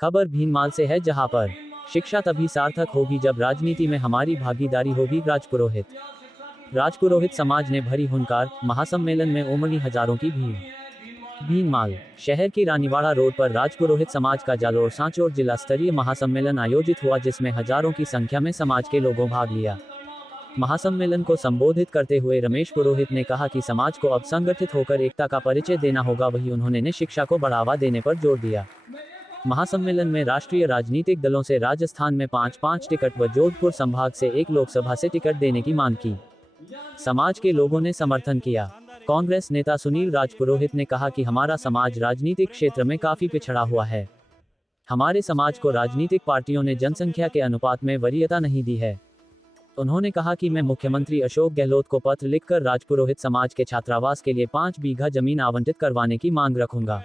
खबर भीनमाल से है, जहां पर शिक्षा तभी सार्थक होगी जब राजनीति में हमारी भागीदारी होगी। राजपुरोहित समाज ने भरी हुंकार, महासम्मेलन में उमड़ी हजारों की भीड़। भीनमाल शहर की रानीवाड़ा रोड पर राजपुरोहित समाज का जालोर सांचौर जिला स्तरीय महासम्मेलन आयोजित हुआ, जिसमें हजारों की संख्या में समाज के लोगों भाग लिया। महासम्मेलन को संबोधित करते हुए रमेश पुरोहित ने कहा कि समाज को अब संगठित होकर एकता का परिचय देना होगा। वहीं उन्होंने शिक्षा को बढ़ावा देने पर जोर दिया। महासम्मेलन में राष्ट्रीय राजनीतिक दलों से राजस्थान में 5-5 टिकट व जोधपुर संभाग से 1 लोकसभा से टिकट देने की मांग की। समाज के लोगों ने समर्थन किया। कांग्रेस नेता सुनील राजपुरोहित ने कहा कि हमारा समाज राजनीतिक क्षेत्र में काफी पिछड़ा हुआ है। हमारे समाज को राजनीतिक पार्टियों ने जनसंख्या के अनुपात में वरीयता नहीं दी है। उन्होंने कहा कि मैं मुख्यमंत्री अशोक गहलोत को पत्र लिखकर राजपुरोहित समाज के छात्रावास के लिए 5 बीघा जमीन आवंटित करवाने की मांग रखूंगा।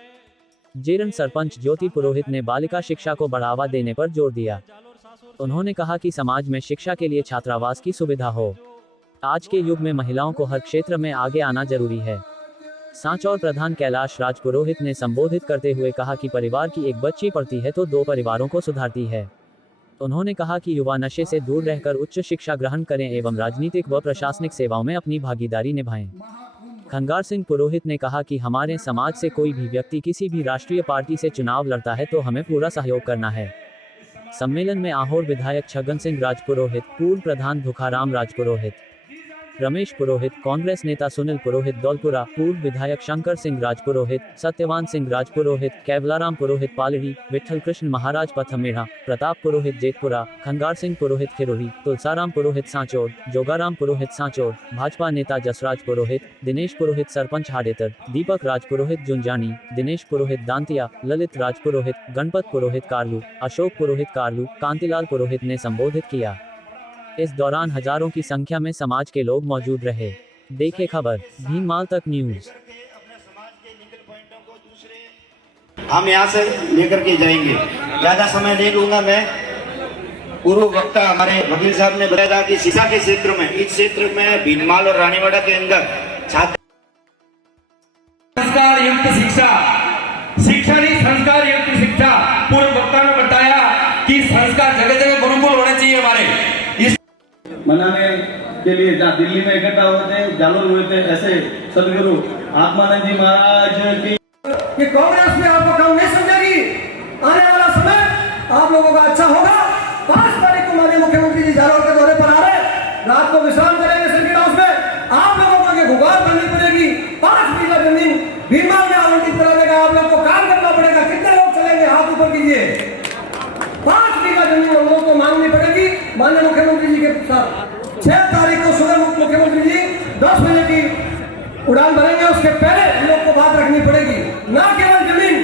जेरन सरपंच ज्योति पुरोहित ने बालिका शिक्षा को बढ़ावा देने पर जोर दिया। उन्होंने कहा कि समाज में शिक्षा के लिए छात्रावास की सुविधा हो। आज के युग में महिलाओं को हर क्षेत्र में आगे आना जरूरी है। सांचौर प्रधान कैलाश राजपुरोहित ने संबोधित करते हुए कहा कि परिवार की एक बच्ची पढ़ती है तो 2 परिवारों को सुधारती है। उन्होंने कहा कि युवा नशे से दूर रहकर उच्च शिक्षा ग्रहण करें एवं राजनीतिक व प्रशासनिक सेवाओं में अपनी भागीदारी निभाएं। खंगार सिंह पुरोहित ने कहा कि हमारे समाज से कोई भी व्यक्ति किसी भी राष्ट्रीय पार्टी से चुनाव लड़ता है तो हमें पूरा सहयोग करना है। सम्मेलन में आहोर विधायक छगन सिंह राजपुरोहित, पूर्व प्रधान धुखाराम राजपुरोहित, रमेश पुरोहित, कांग्रेस नेता सुनील पुरोहित दौलपुरा, पूर्व विधायक शंकर सिंह राजपुरोहित, सत्यवान सिंह राजपुरोहित, केवलाराम पुरोहित पालड़ी, विठल कृष्ण महाराज पथमेढ़ा, प्रताप पुरोहित जेतपुरा, खंगार सिंह पुरोहित खिरोही, तुलसाराम पुरोहित सांचौर, जोगाराम पुरोहित सांचौर, भाजपा नेता जसराज पुरोहित, दिनेश पुरोहित सरपंच हाडेतर, दीपक राजपुरोहित जुंजानी, दिनेश पुरोहित दांतिया, ललित राजपुरोहित, गणपत पुरोहित कारलू, अशोक पुरोहित कारलू, कांतिलाल पुरोहित ने संबोधित किया। इस दौरान हजारों की संख्या में समाज के लोग मौजूद रहे। देखे खबर भीनमाल तक न्यूज। हम यहाँ से लेकर के जाएंगे, ज्यादा समय नहीं लूंगा मैं। पूर्व वक्ता हमारे वकील साहब ने बताया कि शिक्षा के क्षेत्र में, इस क्षेत्र में भीनमाल और रानीवाड़ा के अंदर छात्र संस्कार युक्त शिक्षा नहीं, संस्कार युक्त शिक्षा। पूर्व वक्ता ने बताया कि संस्कार जगह जगह गुरुकुल होने चाहिए हमारे। मनाने के लिए जहाँ दिल्ली में इकट्ठा होते हैं, जालोर हुए थे, ऐसे सदगुरु आत्मानंद जी महाराज की कि कांग्रेस में आपको कम नहीं समझेगी। आने वाला समय आप लोगों का अच्छा होगा। 5 तारीख को माननीय मुख्यमंत्री जी जालोर के दौरे पर आ रहे, रात को विश्राम करेंगे सर्किट हाउस में। आप लोगों को गुहार करनी पड़ेगी। 5 बीघा जमीन भीनमाल में आवंटित कराने का आप लोग को काम करना पड़ेगा। कितने लोग चलेंगे, हाथ ऊपर कीजिए। 5 बीघा जमीन हम लोगों को मांगनी पड़ेगी माननीय मुख्यमंत्री जी के साथ। 6 तारीख को सुबह मुख्यमंत्री जी 10 बजे की उड़ान भरेंगे, उसके पहले हम लोग को बात रखनी पड़ेगी। ना केवल जमीन,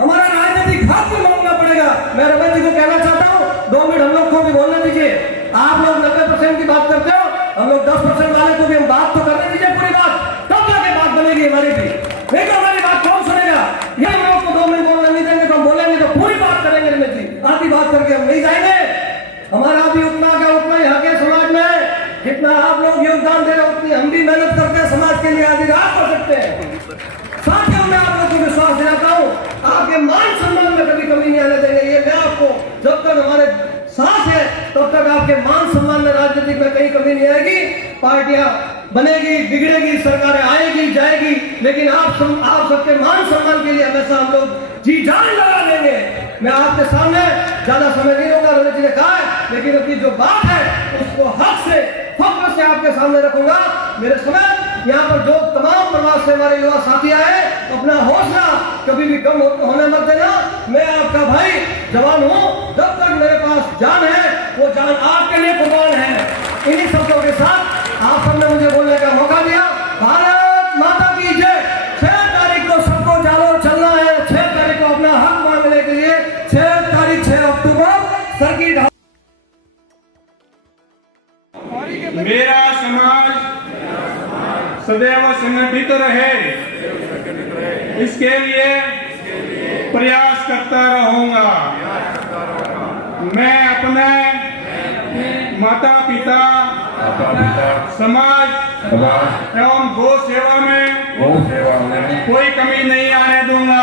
हमारा राजनीतिक हक भी मांगना पड़ेगा। मैं रमेश जी को कहना चाहता हूँ, 2 मिनट हम लोग को भी बोलने दीजिए। आप लोग 90% की बात करते हो, हम लोग 10% वाले को भी हम बात तो करने दीजिए। पूरी बात तब जाके बात बनेगी हमारी भी। नहीं तो हमारी बात कौन सुनेगा? ये हम लोग को 2 मिनट बोलने नहीं देंगे तो हम बोलेंगे तो पूरी बात करेंगे रमेश जी। आधी बात करके हम नहीं जाएंगे। हमारा भी उतना का उतना यहाँ के समाज में जितना आप लोग योगदान दे रहे हो, उतनी हम भी मेहनत करते हैं समाज के लिए। आधी रात कर सकते हैं। साथियों, मैं आप लोगों को विश्वास दिलाता हूँ, आपके मान सम्मान में कभी कमी नहीं आने देंगे। ये मैं आपको, जब तक हमारे सांस है तब तक आपके मान सम्मान में, राजनीतिक में कहीं कमी नहीं आएगी। पार्टियां बनेगी, बिगड़ेगी, सरकारें आएगी जाएगी, लेकिन आप सबके मान सम्मान के लिए हमेशा हम लोग जी जान लगा देंगे। मैं आपके सामने ज्यादा समय नहीं होगा, रमेश जी ने कहा है, लेकिन अपनी जो बात है उसको हक से, फख्र से आपके सामने रखूंगा। मेरे समय यहाँ पर जो तमाम प्रवास से हमारे युवा साथी आए, अपना हौसला कभी भी कम होने मत देना। मैं आपका भाई जवान हूँ, जब तक मेरे पास जान है वो जान आपके लिए कुर्बान है। इन्हीं शब्दों के साथ आप सबने मुझे बोलने का मौका दिया। भारत माता की जय। 6 तारीख को सबको जालोर चलना है। 6 तारीख को अपना हक मांगने के लिए 6 तारीख 6 अक्टूबर सर्किट। मेरा समाज सदैव संगठित रहे, इसके लिए प्रयास करता रहूंगा। मैं अपने माता पिता, समाज एवं गौ सेवा में कोई कमी नहीं आने दूंगा।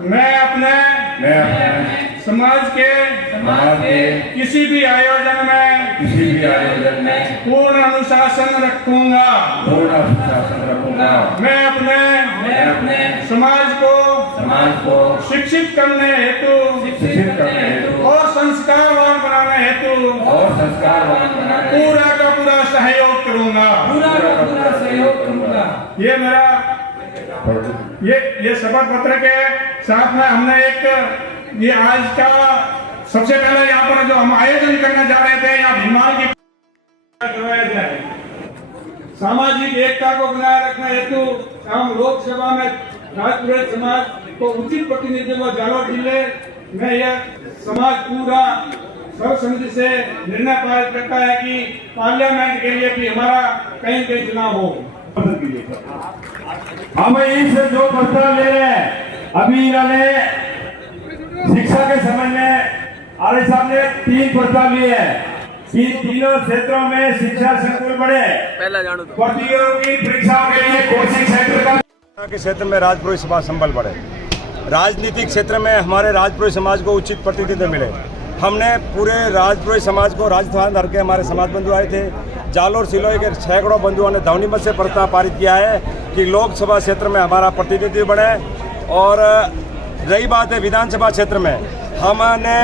मैं अपने मैं अपने समाज के किसी भी आयोजन में पूर्ण अनुशासन रखूंगा। मैं अपने समाज को शिक्षित करने हेतु और संस्कारवान बनाने हेतु पूरा का पूरा सहयोग करूंगा। ये मेरा ये शपथ पत्र के साथ में हमने एक ये आज का सबसे पहले यहाँ पर जो हम आयोजन करने जा रहे थे, यहाँ भीमाल की करवाया जाए। सामाजिक एकता को बनाए रखने हेतु हम लोकसभा में राजपुरोहित समाज को उचित प्रतिनिधित्व जालोर जिले में यह समाज पूरा सर्वसम्मति से निर्णय पारित करता है कि पार्लियामेंट के लिए भी हमारा कहीं कहीं चुनाव हो। हम इस जो प्रस्ताव ले रहे हैं, अभी इन्होंने शिक्षा के संबंध में आर्य साहब ने 3 प्रस्ताव लिए हैं कि तीनों क्षेत्रों में शिक्षा संकुल बढ़े, प्रतियोगी परीक्षाओं के लिए कोचिंग सेंटर के क्षेत्र में राजपुरोहित समाज संबल बढ़े, राजनीतिक क्षेत्र में हमारे राजपुरोहित समाज को उचित प्रतिनिधित्व मिले। हमने पूरे राजपुरोहित समाज को राजस्थान भर के हमारे समाज बंधु आए थे, जालोर सिलोई के सैकड़ों बंधुओं ने ध्वनिमत से प्रस्ताव पारित किया है कि लोकसभा क्षेत्र में हमारा प्रतिनिधित्व बढ़े। और रही बात है विधानसभा क्षेत्र में, हमने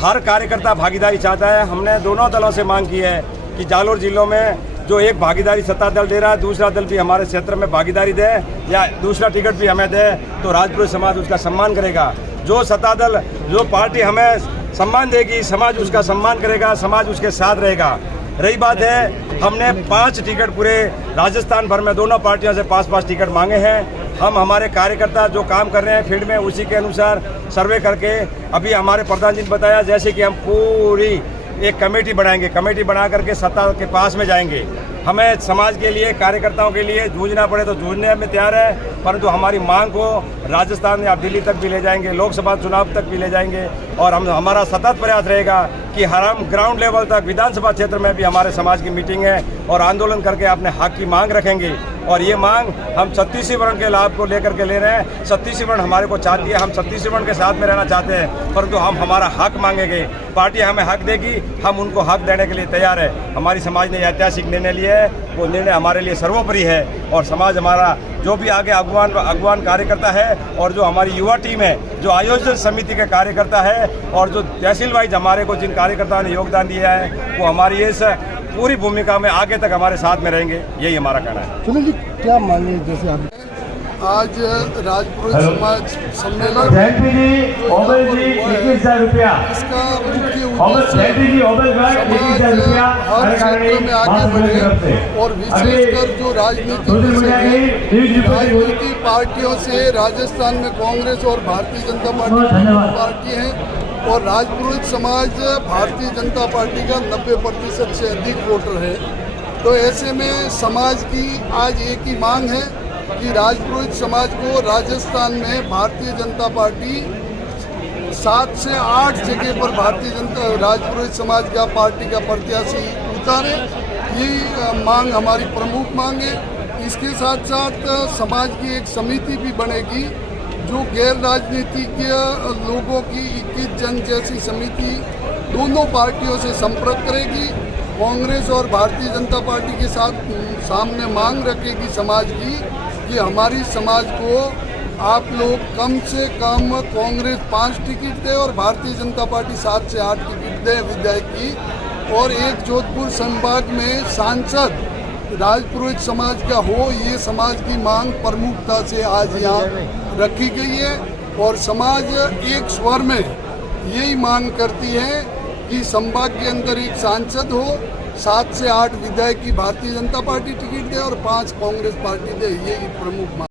हर कार्यकर्ता भागीदारी चाहता है। हमने दोनों दलों से मांग की है कि जालोर जिलों में जो एक भागीदारी सत्ता दल दे रहा है, दूसरा दल भी हमारे क्षेत्र में भागीदारी दे या दूसरा टिकट भी हमें दे तो राजपुरोहित समाज उसका सम्मान करेगा। जो सत्ता दल जो पार्टी हमें सम्मान देगी, समाज उसका सम्मान करेगा, समाज उसके साथ रहेगा। रही बात है, हमने 5 टिकट पूरे राजस्थान भर में दोनों पार्टियों से 5-5 टिकट मांगे हैं। हम हमारे कार्यकर्ता जो काम कर रहे हैं फील्ड में उसी के अनुसार सर्वे करके अभी हमारे प्रधान जी ने बताया जैसे कि हम पूरी एक कमेटी बनाएंगे, कमेटी बना करके सत्ता के पास में जाएंगे। हमें समाज के लिए कार्यकर्ताओं के लिए जूझना पड़े तो जूझने में तैयार है, परंतु हमारी मांग को राजस्थान या दिल्ली तक भी ले जाएंगे, लोकसभा चुनाव तक भी ले जाएंगे। और हमारा सतत प्रयास रहेगा कि हम ग्राउंड लेवल तक विधानसभा क्षेत्र में भी हमारे समाज की मीटिंग है और आंदोलन करके अपने हक की मांग रखेंगे। और ये मांग हम छत्तीसी वर्ण के लाभ को लेकर के ले रहे हैं। छत्तीसी वर्ण हमारे को चाहती है, हम छत्तीसी वर्ण के साथ में रहना चाहते हैं, परंतु हम हमारा हक मांगेंगे। पार्टी हमें हक देगी, हम उनको हक देने के लिए तैयार है। हमारी समाज ने ऐतिहासिक निर्णय लिया है, वो निर्णय हमारे लिए सर्वोपरि है। और समाज हमारा जो भी आगे अगवान कार्यकर्ता है और जो हमारी युवा टीम है, जो आयोजन समिति के कार्यकर्ता है और जो तहसील वाइज हमारे को जिन कार्यकर्ताओं ने योगदान दिया है, वो हमारी इस पूरी भूमिका में आगे तक हमारे साथ में रहेंगे। यही हमारा कहना है। सुनील जी क्या मांगे जैसे आप आज राजपुरोहित समाज सम्मेलन रुपया इसका मुख्य उद्देश्य समाज हर क्षेत्र में आगे बढ़े और विशेषकर जो राजनीतिक पार्टियों से राजस्थान में कांग्रेस और भारतीय जनता पार्टी है और राजपुरोहित समाज भारतीय जनता पार्टी का 90% से अधिक वोटर है। तो ऐसे में समाज की आज एक ही मांग है कि राजपुरोहित समाज को राजस्थान में भारतीय जनता पार्टी 7 से 8 जगह पर राजपुरोहित समाज का पार्टी का प्रत्याशी उतारे। ये मांग हमारी प्रमुख मांग है। इसके साथ साथ समाज की एक समिति भी बनेगी जो गैर राजनीतिक लोगों की 21 जन जैसी समिति दोनों पार्टियों से संपर्क करेगी। कांग्रेस और भारतीय जनता पार्टी के साथ सामने मांग रखेगी समाज की कि हमारी समाज को आप लोग कम से कम कांग्रेस 5 टिकट दे और भारतीय जनता पार्टी 7 से 8 टिकट दे विधायक की। और एक जोधपुर संभाग में सांसद राजपुरोहित समाज का हो, ये समाज की मांग प्रमुखता से आज यहाँ रखी गई है। और समाज एक स्वर में यही मांग करती है कि संभाग के अंदर एक सांसद हो, 7 से 8 विधायक की भारतीय जनता पार्टी टिकट दे और 5 कांग्रेस पार्टी दे। यही प्रमुख मांग।